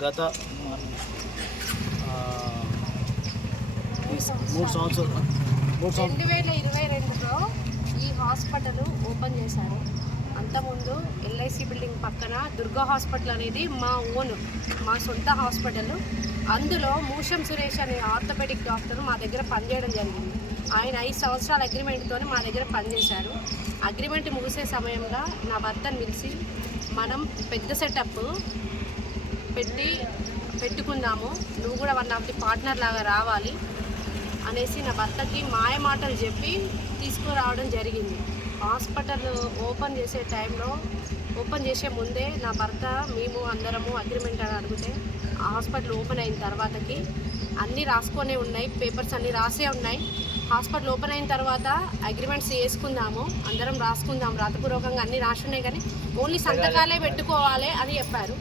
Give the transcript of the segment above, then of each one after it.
గత మూడు సంవత్సరాలు రెండు వేల ఇరవై రెండులో ఈ హాస్పిటల్ ఓపెన్ చేశారు. అంతకుముందు ఎల్ఐసి బిల్డింగ్ పక్కన దుర్గా హాస్పిటల్ అనేది మా ఓన్ మా సొంత హాస్పిటల్. అందులో మూషం సురేష్ అనే ఆర్థోపెడిక్ డాక్టర్ మా దగ్గర పనిచేయడం జరిగింది. ఆయన ఐదు సంవత్సరాల అగ్రిమెంట్తో మా దగ్గర పనిచేశారు. అగ్రిమెంట్ ముగిసే సమయంలో నా భర్తను పిలిచి మనం పెద్ద సెటప్ పెట్టి పెట్టుకుందాము. నువ్వు కూడా వన్ ఆఫ్ ది పార్ట్నర్ లాగా రావాలి అనేసి నా భర్తకి మాయ మాటలు చెప్పి తీసుకురావడం జరిగింది. హాస్పిటల్ ఓపెన్ చేసే టైంలో ఓపెన్ చేసే ముందే నా భర్త మేము అందరము అగ్రిమెంట్ అని అడిగితే హాస్పిటల్ ఓపెన్ అయిన తర్వాతకి అన్నీ రాసుకొనే ఉన్నాయి పేపర్స్ అన్నీ రాసే ఉన్నాయి. హాస్పిటల్ ఓపెన్ అయిన తర్వాత అగ్రిమెంట్స్ చేసుకుందాము అందరం రాసుకుందాం రాతపూర్వకంగా అన్నీ రాసి ఉన్నాయి కానీ ఓన్లీ సంతకాలే పెట్టుకోవాలి అని చెప్పారు.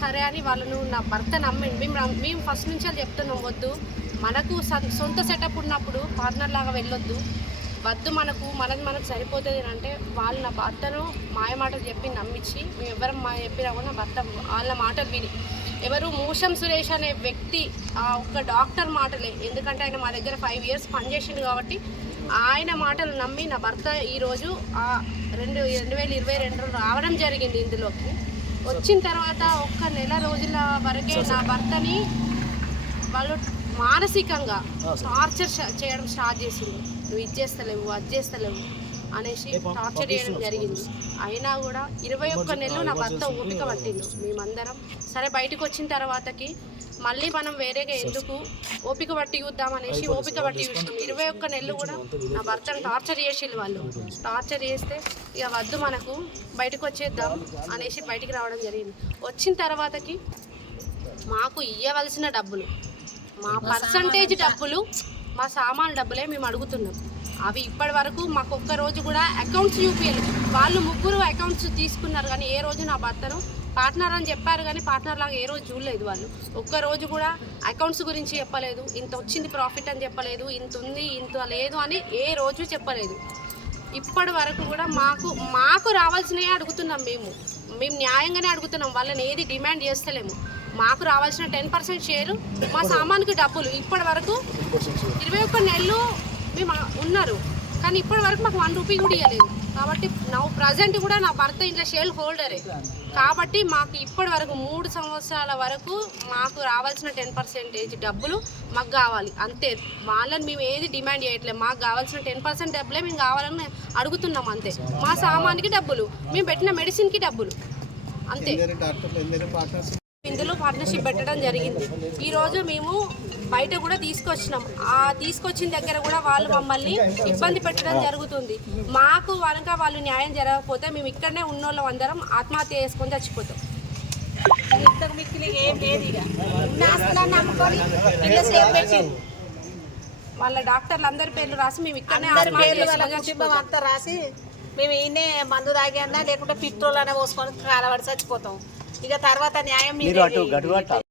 సరే అని వాళ్ళను నా భర్త నమ్మండి. మేము మేము ఫస్ట్ నుంచి అది చెప్తున్నాం వద్దు. మనకు సొంత సెటప్ ఉన్నప్పుడు పార్ట్నర్ లాగా వెళ్ళొద్దు. వద్దు మనకు మనది మనకు సరిపోతుంది అని అంటే వాళ్ళు నా భర్తను మాయ మాటలు చెప్పి నమ్మించి మేము ఎవరం మా చెప్పినా కూడా భర్త వాళ్ళ మాటలు విని. ఎవరు మూషం సురేష్ అనే వ్యక్తి ఆ ఒక్క డాక్టర్ మాటలే. ఎందుకంటే ఆయన మా దగ్గర ఫైవ్ ఇయర్స్ పనిచేసిండు కాబట్టి ఆయన మాటలు నమ్మి నా భర్త ఈరోజు ఆ రెండు రెండు వేల ఇరవై రెండులో రావడం జరిగింది ఇందులోకి. వచ్చిన తర్వాత ఒక్క నెల రోజుల వరకే నా భర్తని వాళ్ళు మానసికంగా టార్చర్ చేయడం స్టార్ట్ చేసింది. నువ్వు ఇది చేస్తలేవు అది చేస్తలేవు అనేసి టార్చర్ చేయడం జరిగింది. అయినా కూడా ఇరవై ఒక్క నెలలు నా భర్త ఓపిక పట్టిండు. మేమందరం సరే బయటకు వచ్చిన తర్వాతకి మళ్ళీ మనం వేరేగా ఎందుకు ఓపిక పట్టి చూద్దాం అనేసి ఓపిక పట్టి చూసినాం. ఇరవై ఒక్క నెలలు కూడా నా భర్తను టార్చర్ చేసిండు వాళ్ళు. టార్చర్ చేస్తే ఇక వద్దు మనకు బయటకు వచ్చేద్దాం అనేసి బయటికి రావడం జరిగింది. వచ్చిన తర్వాతకి మాకు ఇవ్వవలసిన డబ్బులు. మా పర్సంటేజ్ డబ్బులు మా సామాన్ డబ్బులే మేము అడుగుతున్నాం. అవి ఇప్పటి వరకు మాకు ఒక్క రోజు కూడా అకౌంట్స్ చూపించలేదు వాళ్ళు ముగ్గురు అకౌంట్స్ తీసుకున్నారు కానీ ఏ రోజు నా భర్తను? పార్ట్నర్ అని చెప్పారు కానీ పార్ట్నర్ లాగా ఏ రోజు చూడలేదు వాళ్ళు. ఒక్క రోజు కూడా అకౌంట్స్ గురించి చెప్పలేదు. ఇంత వచ్చింది ప్రాఫిట్ అని చెప్పలేదు. ఇంత ఉంది ఇంత లేదు అని ఏ రోజు చెప్పలేదు. ఇప్పటి వరకు కూడా మాకు మాకు రావాల్సినవి అడుగుతున్నాం మేము. మేము న్యాయంగానే అడుగుతున్నాం. వాళ్ళని ఏది డిమాండ్ చేస్తలేము. మాకు రావాల్సిన టెన్ పర్సెంట్ షేరు మా సామాన్కి డబ్బులు. ఇప్పటి వరకు ఇరవై ఒక్క నెలలు మేము ఉన్నారు. కానీ ఇప్పటి వరకు మాకు వన్ రూపీ కూడా ఇవ్వలేదు కాబట్టి నా ప్రజెంట్ కూడా నా భర్త ఇంట్లో షేర్ హోల్డరే కాబట్టి మాకు ఇప్పటి వరకు మూడు సంవత్సరాల వరకు మాకు రావాల్సిన టెన్ పర్సెంటేజ్ డబ్బులు మాకు కావాలి. అంతే. వాళ్ళని మేము ఏది డిమాండ్ చేయట్లేదు. మాకు కావాల్సిన టెన్ పర్సెంట్ డబ్బులే మేము కావాలని అడుగుతున్నాం అంతే. మా సామాన్కి డబ్బులు. మేము పెట్టిన మెడిసిన్కి డబ్బులు. అంతే. ఇందులో పార్ట్నర్షిప్ పెట్టడం జరిగింది. ఈ రోజు మేము బయట కూడా తీసుకొచ్చినాం. ఆ తీసుకొచ్చిన దగ్గర కూడా వాళ్ళు మమ్మల్ని ఇబ్బంది పెట్టడం జరుగుతుంది. మాకు కనుక వాళ్ళు న్యాయం జరగకపోతే మేము ఇక్కడనే ఉన్నోళ్ళం అందరం ఆత్మహత్య చేసుకొని చచ్చిపోతాం. ఇంతకు మిక్కిలి ఏం లేదు ఇక. ఉన్న ఆస్తులను నమ్ముకొని ఇల్లు సేపు పెట్టి వాళ్ళ డాక్టర్లు అందరి పేర్లు రాసి మేము ఇక్కడనే కుటుంబం అంతా రాసి మేము ఈయనే మందు తాగి అన్నా లేకుంటే పిట్రోల్ అనే పోసుకొని కాలబడి చచ్చిపోతాం. ఇక తర్వాత న్యాయం మీరు అటు